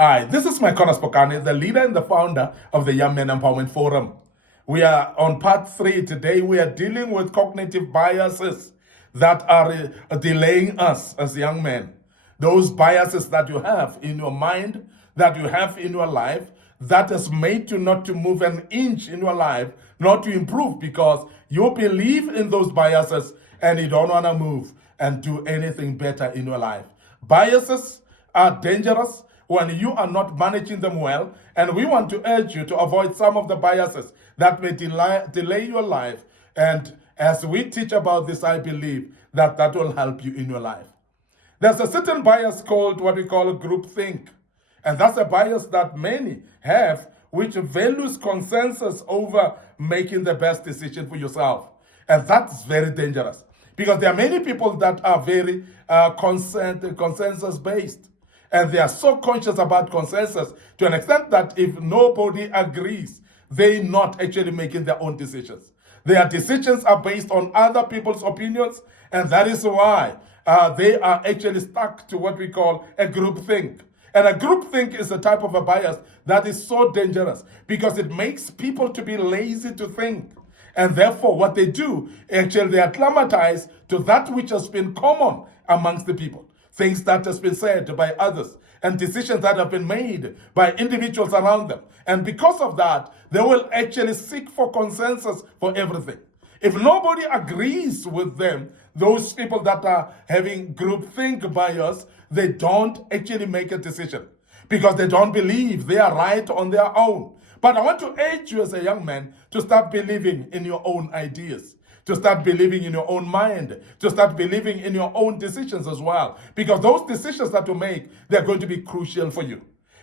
Hi, this is Micornus, Phokane, the leader and the founder of the Young Men Empowerment Forum. We are on part 3 today. We are dealing with cognitive biases that are delaying us as young men. Those biases that you have in your mind, that you have in your life, that has made you not to move an inch in your life, not to improve because you believe in those biases and you don't want to move and do anything better in your life. Biases are dangerous when you are not managing them well, and we want to urge you to avoid some of the biases that may delay your life. And as we teach about this, I believe that that will help you in your life. There's a certain bias called what we call groupthink, and that's a bias that many have, which values consensus over making the best decision for yourself. And that's very dangerous because there are many people that are very consensus based. And they are so conscious about consensus to an extent that if nobody agrees, they're not actually making their own decisions. Their decisions are based on other people's opinions, and that is why they are actually stuck to what we call a groupthink. And a groupthink is a type of a bias that is so dangerous because it makes people to be lazy to think. And therefore, what they do, actually, they acclimatize to that which has been common amongst the people. Things that has been said by others and decisions that have been made by individuals around them. And because of that, they will actually seek for consensus for everything. If nobody agrees with them, those people that are having groupthink bias, they don't actually make a decision because they don't believe they are right on their own. But I want to urge you as a young man to start believing in your own ideas, to start believing in your own mind, to start believing in your own decisions as well. Because those decisions that you make, they're going to be crucial for you.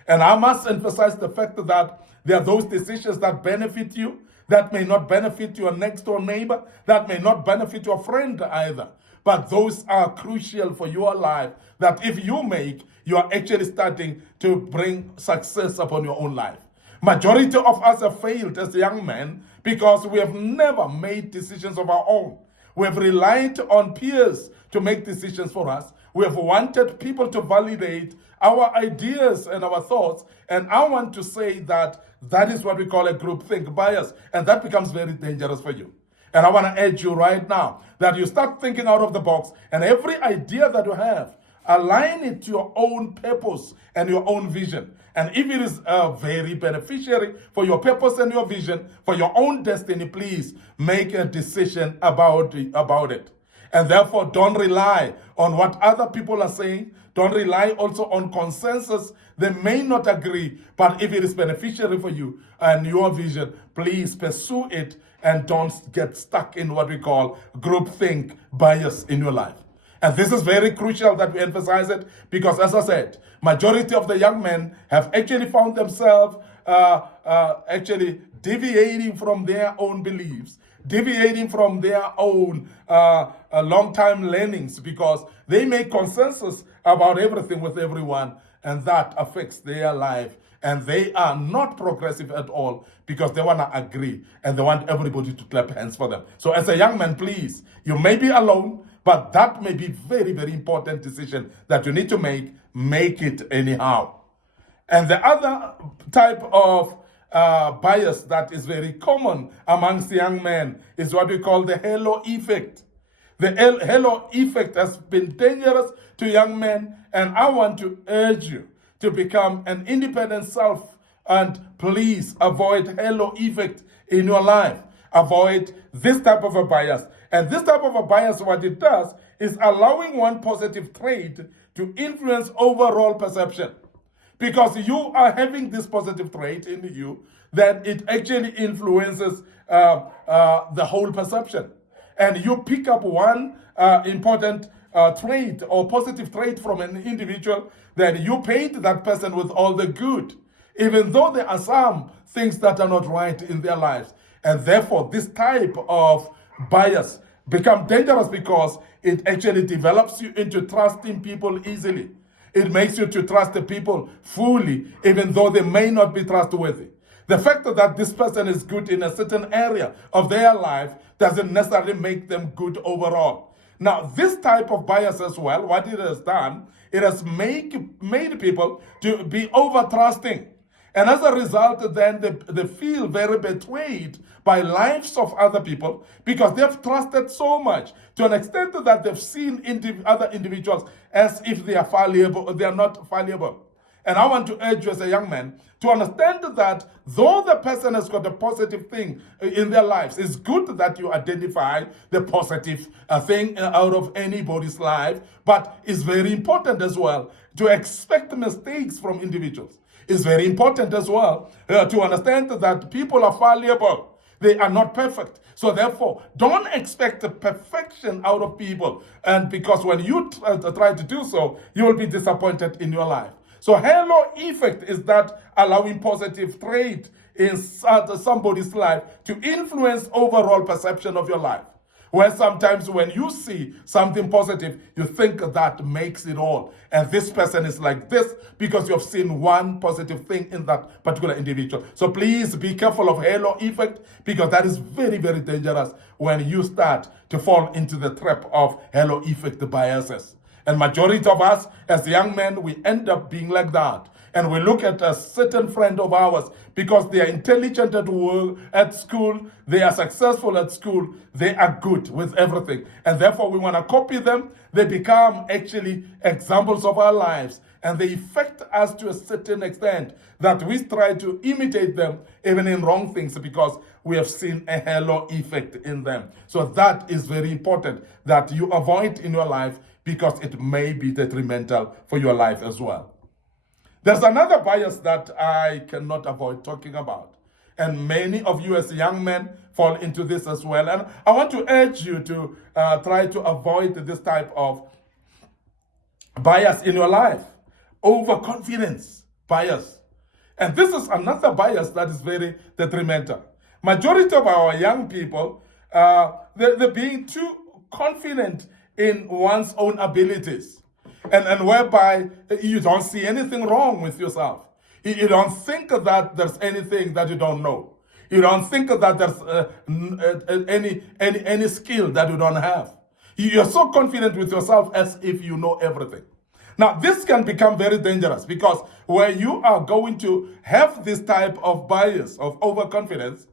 And I must emphasize the fact that there are those decisions that benefit you, that may not benefit your next door neighbor, that may not benefit your friend either. But those are crucial for your life, that if you make, you are actually starting to bring success upon your own life. Majority of us have failed as young men because we have never made decisions of our own. We have relied on peers to make decisions for us. We have wanted people to validate our ideas and our thoughts. And I want to say that that is what we call a groupthink bias. And that becomes very dangerous for you. And I want to urge you right now that you start thinking out of the box, and every idea that you have, align it to your own purpose and your own vision. And if it is very beneficiary for your purpose and your vision, for your own destiny, please make a decision about it. And therefore, don't rely on what other people are saying. Don't rely also on consensus. They may not agree, but if it is beneficiary for you and your vision, please pursue it and don't get stuck in what we call groupthink bias in your life. And this is very crucial that we emphasize it because, as I said, majority of the young men have actually found themselves actually deviating from their own beliefs, deviating from their own long-time learnings because they make consensus about everything with everyone, and that affects their life. And they are not progressive at all because they want to agree and they want everybody to clap hands for them. So as a young man, please, you may be alone, but that may be very, very important decision that you need to make it anyhow. And the other type of bias that is very common amongst young men is what we call the halo effect. The halo effect has been dangerous to young men, and I want to urge you to become an independent self, and please avoid halo effect in your life. Avoid this type of a bias. And this type of a bias, what it does is allowing one positive trait to influence overall perception. Because you are having this positive trait in you, then it actually influences the whole perception. And you pick up one important trait or positive trait from an individual, then you paint that person with all the good, even though there are some things that are not right in their lives. And therefore, this type of bias becomes dangerous because it actually develops you into trusting people easily. It makes you to trust the people fully, even though they may not be trustworthy. The fact that this person is good in a certain area of their life doesn't necessarily make them good overall. Now, this type of bias as well, what it has done, it has made people to be over-trusting. And as a result, then they feel very betrayed by lives of other people because they've trusted so much to an extent that they've seen other individuals as if they are fallible, they are not fallible. And I want to urge you as a young man to understand that though the person has got a positive thing in their lives, it's good that you identify the positive thing out of anybody's life, but it's very important as well to expect mistakes from individuals. It's very important as well to understand that people are fallible. They are not perfect. So therefore, don't expect perfection out of people. And because when you try to do so, you will be disappointed in your life. So halo effect is that allowing positive trait in somebody's life to influence overall perception of your life. Where sometimes when you see something positive, you think that makes it all. And this person is like this because you've seen one positive thing in that particular individual. So please be careful of halo effect because that is very, very dangerous when you start to fall into the trap of halo effect biases. And majority of us as young men, we end up being like that. And we look at a certain friend of ours because they are intelligent at work, at school, they are successful at school, they are good with everything. And therefore we want to copy them. They become actually examples of our lives. And they affect us to a certain extent that we try to imitate them even in wrong things because we have seen a halo effect in them. So that is very important that you avoid in your life because it may be detrimental for your life as well. There's another bias that I cannot avoid talking about. And many of you as young men fall into this as well. And I want to urge you to try to avoid this type of bias in your life. Overconfidence bias. And this is another bias that is very detrimental. Majority of our young people, they're being too confident in one's own abilities. And whereby you don't see anything wrong with yourself. You don't think that there's anything that you don't know. You don't think that there's any skill that you don't have. You're so confident with yourself as if you know everything. Now, this can become very dangerous because where you are going to have this type of bias of overconfidence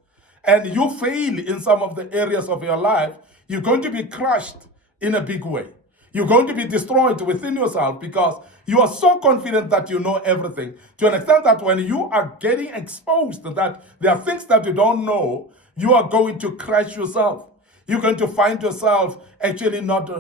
and you fail in some of the areas of your life, you're going to be crushed in a big way. You're going to be destroyed within yourself because you are so confident that you know everything to an extent that when you are getting exposed that there are things that you don't know, you are going to crush yourself. You're going to find yourself actually not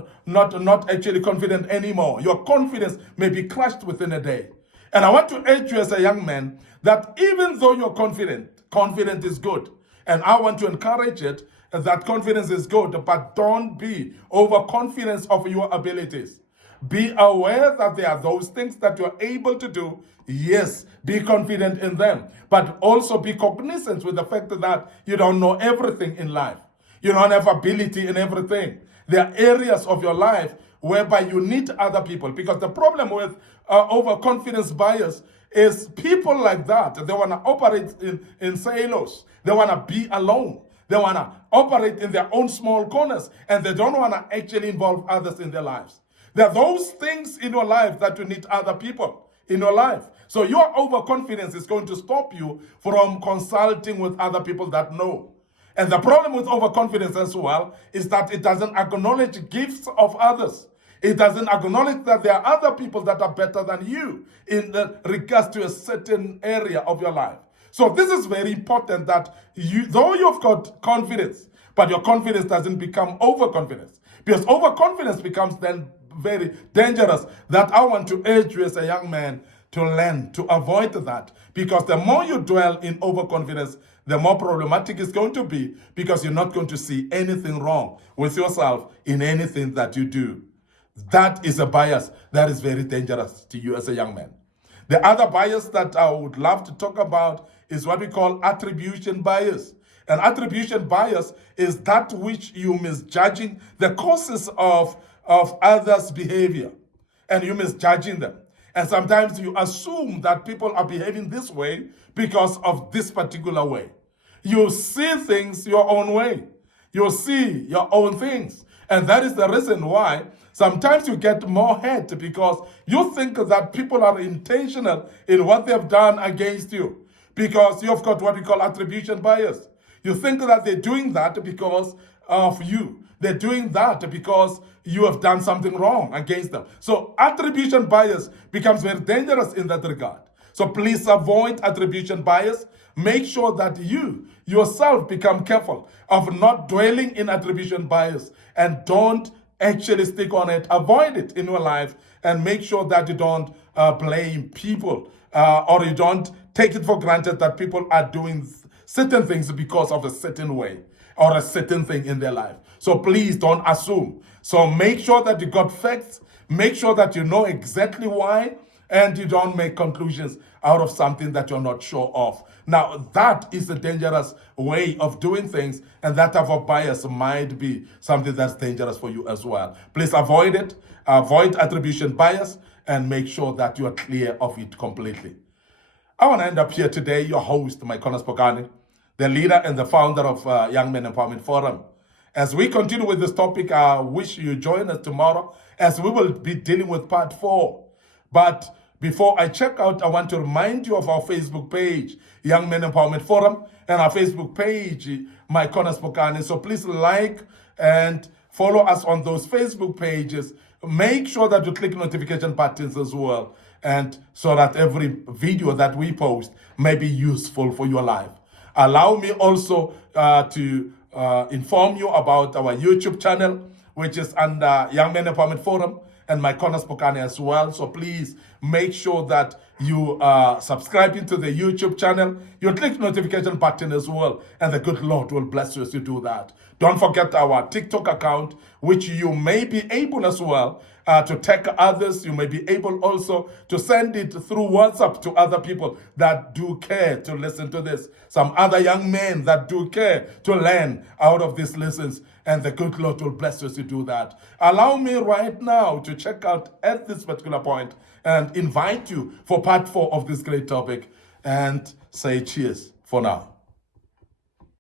actually confident anymore. Your confidence may be crushed within a day. And I want to urge you as a young man that even though you're confident is good. And I want to encourage it that confidence is good, but don't be overconfident of your abilities. Be aware that there are those things that you're able to do. Yes, be confident in them, but also be cognizant with the fact that you don't know everything in life. You don't have ability in everything. There are areas of your life whereby you need other people, because the problem with overconfidence bias is people like that, they want to operate in silos. They want to be alone. They want to operate in their own small corners, and they don't want to actually involve others in their lives. There are those things in your life that you need other people in your life. So your overconfidence is going to stop you from consulting with other people that know. And the problem with overconfidence as well is that it doesn't acknowledge gifts of others. It doesn't acknowledge that there are other people that are better than you in regards to a certain area of your life. So this is very important that though you've got confidence, but your confidence doesn't become overconfidence. Because overconfidence becomes then very dangerous. That I want to urge you as a young man to learn to avoid that. Because the more you dwell in overconfidence, the more problematic it's going to be, because you're not going to see anything wrong with yourself in anything that you do. That is a bias that is very dangerous to you as a young man. The other bias that I would love to talk about is what we call attribution bias. And attribution bias is that which you misjudging the causes of others' behavior, and you misjudging them. And sometimes you assume that people are behaving this way because of this particular way. You see things your own way. You see your own things. And that is the reason why sometimes you get more hate, because you think that people are intentional in what they have done against you, because you've got what we call attribution bias. You think that they're doing that because of you. They're doing that because you have done something wrong against them. So attribution bias becomes very dangerous in that regard. So please avoid attribution bias. Make sure that you yourself become careful of not dwelling in attribution bias, and don't actually stick on it. Avoid it in your life, and make sure that you don't blame people, or you don't take it for granted that people are doing certain things because of a certain way or a certain thing in their life. So please don't assume. So make sure that you got facts, make sure that you know exactly why, and you don't make conclusions out of something that you're not sure of. Now, that is a dangerous way of doing things, and that type of bias might be something that's dangerous for you as well. Please avoid it, avoid attribution bias, and make sure that you are clear of it completely. I want to end up here today, your host, Micornus, Phokane, the leader and the founder of Young Men Empowerment Forum. As we continue with this topic, I wish you join us tomorrow, as we will be dealing with part 4. But before I check out, I want to remind you of our Facebook page, Young Men Empowerment Forum, and our Facebook page, Micornus Phokane. So please like and follow us on those Facebook pages. Make sure that you click notification buttons as well, and so that every video that we post may be useful for your life. Allow me also to inform you about our YouTube channel, which is under Young Men Empowerment Forum, and Micornus Phokane as well. So please make sure that you are subscribing to the YouTube channel. You click notification button as well, and the good Lord will bless you as you do that. Don't forget our TikTok account, which you may be able as well to tag others. You may be able also to send it through WhatsApp to other people that do care to listen to this. Some other young men that do care to learn out of these lessons. And the good Lord will bless you as you do that. Allow me right now to check out at this particular point and invite you for part 4 of this great topic, and say cheers for now.